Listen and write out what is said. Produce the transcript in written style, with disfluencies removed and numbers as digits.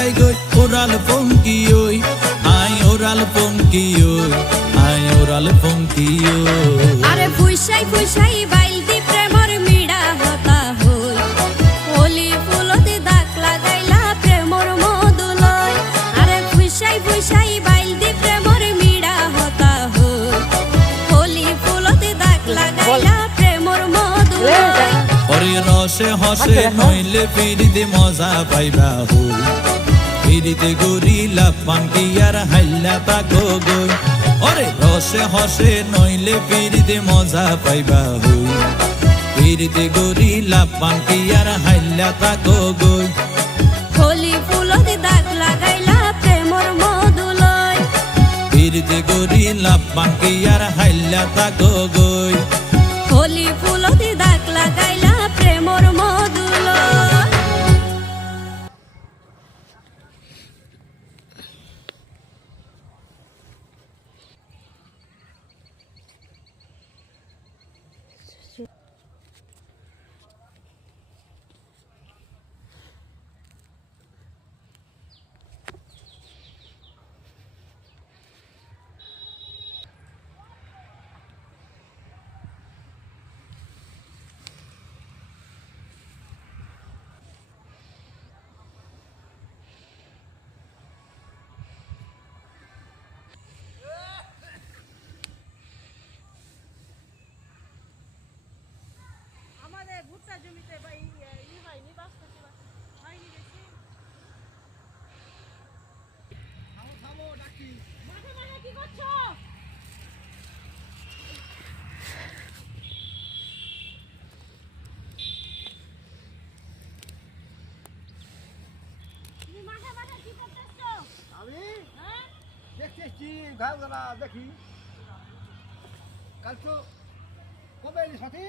যাই গই ওরাল পঙ্কি ওই আই ওরাল পঙ্কি ওই আই ওরাল পঙ্কি ওই আরে ফুইসাই ফুইসাই বাইল দি প্রেমর মিড়া হতা হই ওলি ফুলতে দাগ লাগাইলা প্রেমর মধুলয় আরে ফুইসাই ফুইসাই বাইল দি প্রেমর মিড়া হতা হই ওলি ফুলতে দাগ লাগাইলা প্রেমর মধুলয় ওরে রসে হসে নইলে ফিরিতে মজা পাইবা হই ফিরিতে গরিলা পান্টি আর হাইলা তাকো গই ওরে রসে হসে নইলে ফিরিতে মজা পাইবা হই ফিরিতে গরিলা পান্টি আর হাইলা তাকো গই ওলি ফুলতে দাগ লাগাইলা প্রেমর মধুলয় ফিরিতে গরিলা পান্টি আর হাইলা তাকো গই ওলি ফুলতে দাগ লাগাইলা প্রেমর মধুলয় ভুট্টা জমিতে হয়নি হয়নি বেশি মাঠে মাঠে কি করছো তুমি মাঠে মাঠে কি করতেছো আমি হ্যাঁ দেখতেছি ঘাস দেখি কাল তো কবে সাথে